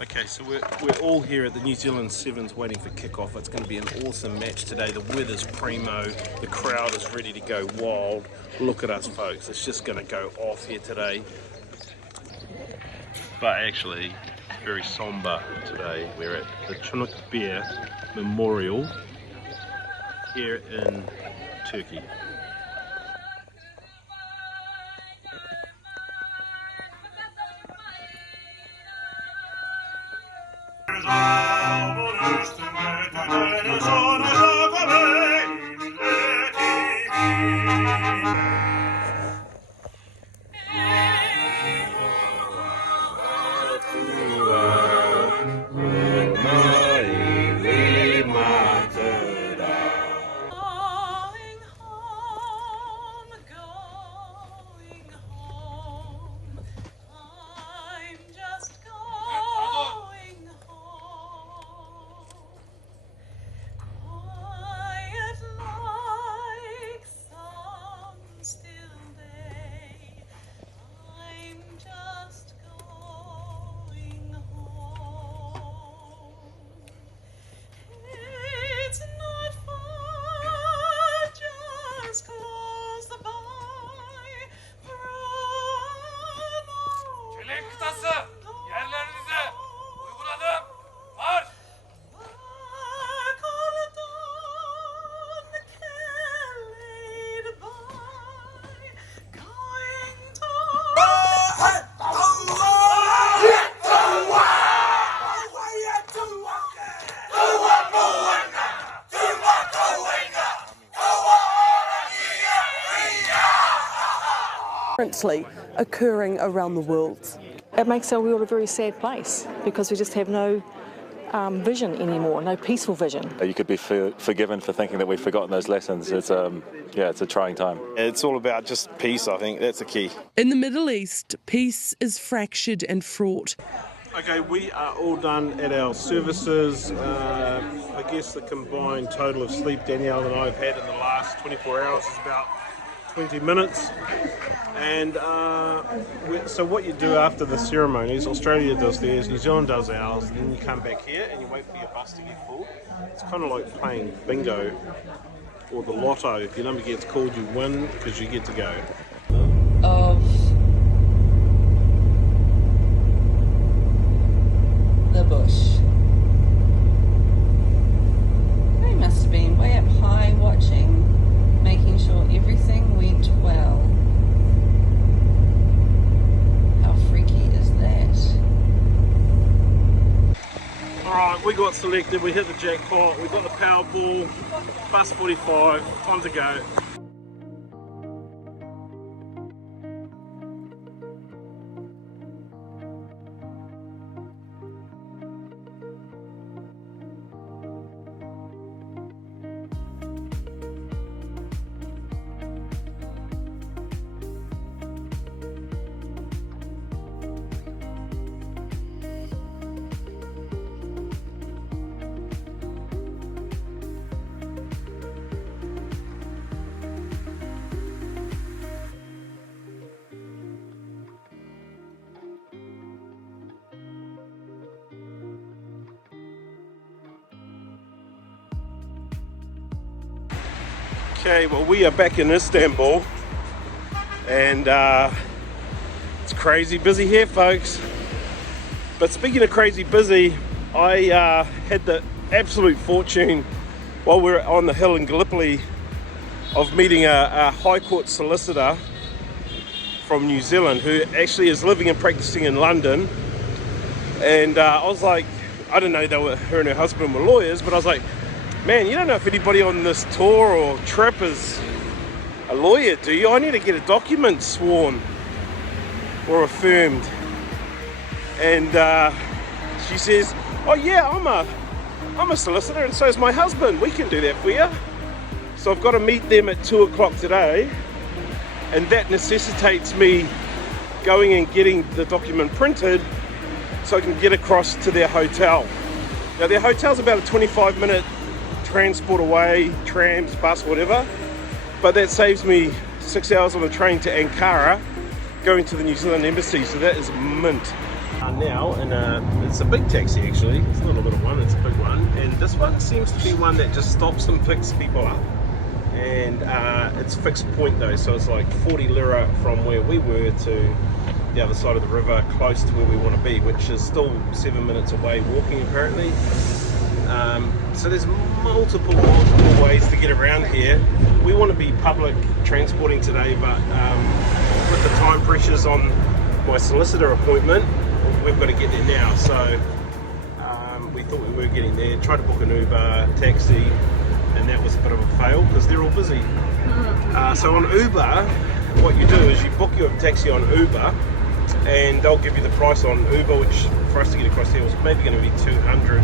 Okay, so we're all here at the New Zealand Sevens waiting for kickoff. It's going to be an awesome match today. The weather's primo, the crowd is ready to go wild. Look at us, folks. It's just going to go off here today. But actually, it's very somber today. We're at the Chunuk Bear Memorial here in Turkey. Occurring around the world. It makes our world a very sad place because we just have no vision anymore, no peaceful vision. You could be forgiven for thinking that we've forgotten those lessons. It's it's a trying time. It's all about just peace, I think. That's the key. In the Middle East, peace is fractured and fraught. Okay, we are all done at our services. I guess the combined total of sleep Danielle and I have had in the last 24 hours is about 20 minutes. And so what you do after the ceremonies, Australia does theirs, New Zealand does ours, and then you come back here and you wait for your bus to get full. It's kind of like playing bingo or the lotto. If your number gets called, you win because you get to go. Of the bush. They must have been way up high watching, making sure everything went well. How freaky is that? Alright, we got selected, we hit the jackpot, we got the Powerball, bus 45, time to go. Okay, well we are back in Istanbul and it's crazy busy here, folks. But speaking of crazy busy, I had the absolute fortune while we were on the hill in Gallipoli of meeting a High Court solicitor from New Zealand who actually is living and practicing in London. And I was like, I didn't know her and her husband were lawyers, but I was like, man, you don't know if anybody on this tour or trip is a lawyer, do you? I need to get a document sworn or affirmed. And she says, oh yeah, I'm a solicitor and so is my husband. We can do that for you. So I've got to meet them at 2 o'clock today. And that necessitates me going and getting the document printed so I can get across to their hotel. Now their hotel's about a 25-minute transport away, trams, bus, whatever, but that saves me 6 hours on a train to Ankara going to the New Zealand embassy, so that is mint. Now in it's a big taxi actually. It's not a little one, it's a big one. And this one seems to be one that just stops and picks people up. And it's fixed point though, so it's like 40 lira from where we were to the other side of the river, close to where we want to be, which is still 7 minutes away walking apparently. So there's multiple ways to get around here. We want to be public transporting today, but with the time pressures on my solicitor appointment, we've got to get there now. So we thought we were getting there, tried to book an Uber, taxi, and that was a bit of a fail because they're all busy. So on Uber, what you do is you book your taxi on Uber, and they'll give you the price on Uber, which for us to get across here was maybe going to be 200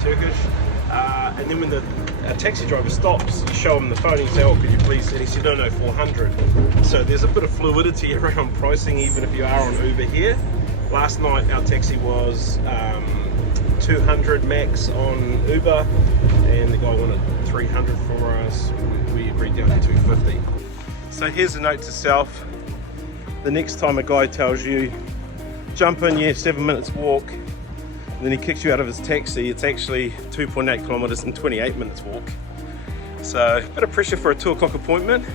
Turkish. And then when a taxi driver stops, you show him the phone and you say, oh, could you please? And he said, no, 400. So there's a bit of fluidity around pricing, even if you are on Uber here. Last night our taxi was 200 max on Uber, and the guy wanted 300 for us. We agreed down to 250. So here's a note to self. The next time a guy tells you, jump in, yeah, 7 minutes walk, and then he kicks you out of his taxi, it's actually 2.8 kilometers and 28 minutes walk. So a bit of pressure for a 2 o'clock appointment.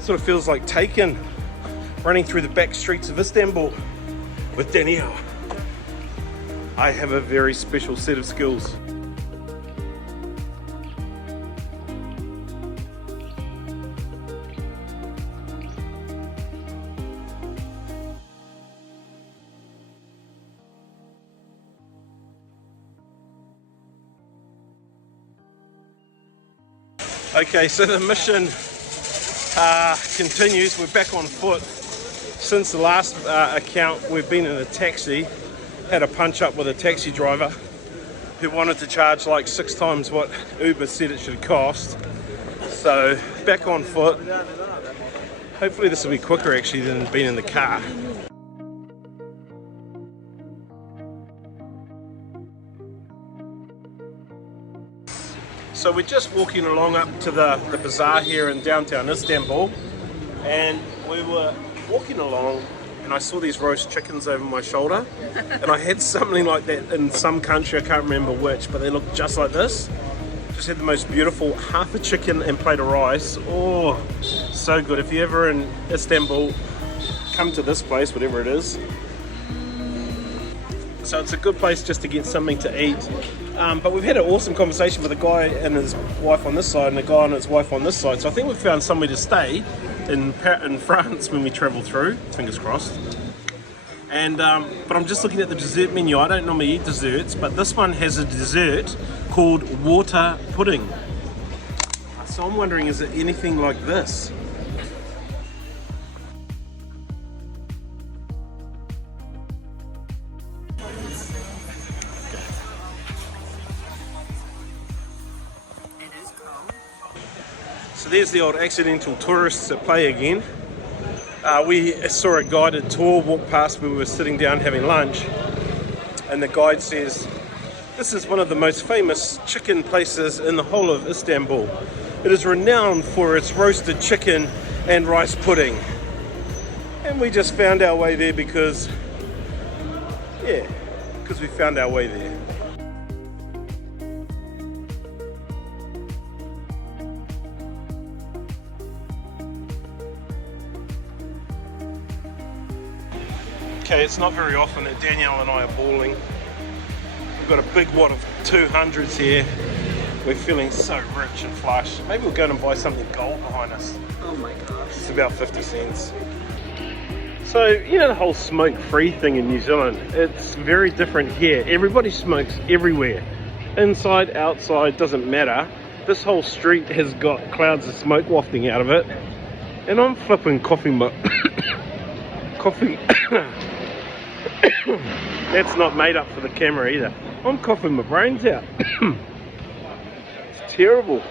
Sort of feels like Taken, running through the back streets of Istanbul with Danielle. I have a very special set of skills. Okay, so the mission continues. We're back on foot. Since the last account, we've been in a taxi, had a punch up with a taxi driver who wanted to charge like 6 times what Uber said it should cost. So back on foot. Hopefully this will be quicker actually than being in the car. So we're just walking along up to the bazaar here in downtown Istanbul, and we were walking along and I saw these roast chickens over my shoulder, and I had something like that in some country, I can't remember which, but they looked just like this. Just had the most beautiful half a chicken and plate of rice. Oh, so good. If you're ever in Istanbul, come to this place, whatever it is. So it's a good place just to get something to eat. But we've had an awesome conversation with a guy and his wife on this side and a guy and his wife on this side. So I think we've found somewhere to stay in France when we travel through, fingers crossed. And but I'm just looking at the dessert menu. I don't normally eat desserts, but this one has a dessert called water pudding. So I'm wondering, is it anything like this? So there's the old accidental tourists at play again. We saw a guided tour walk past where we were sitting down having lunch, and the guide says, this is one of the most famous chicken places in the whole of Istanbul. It is renowned for its roasted chicken and rice pudding. And we just found our way there because we found our way there. Okay, it's not very often that Danielle and I are bawling. We've got a big wad of 200s here. We're feeling so rich and flush. Maybe we'll go and buy something gold behind us. Oh my gosh. It's about 50 cents. So, you know the whole smoke-free thing in New Zealand? It's very different here. Everybody smokes everywhere. Inside, outside, doesn't matter. This whole street has got clouds of smoke wafting out of it. And I'm flipping coughing my... coffee... That's not made up for the camera either. I'm coughing my brains out. It's terrible.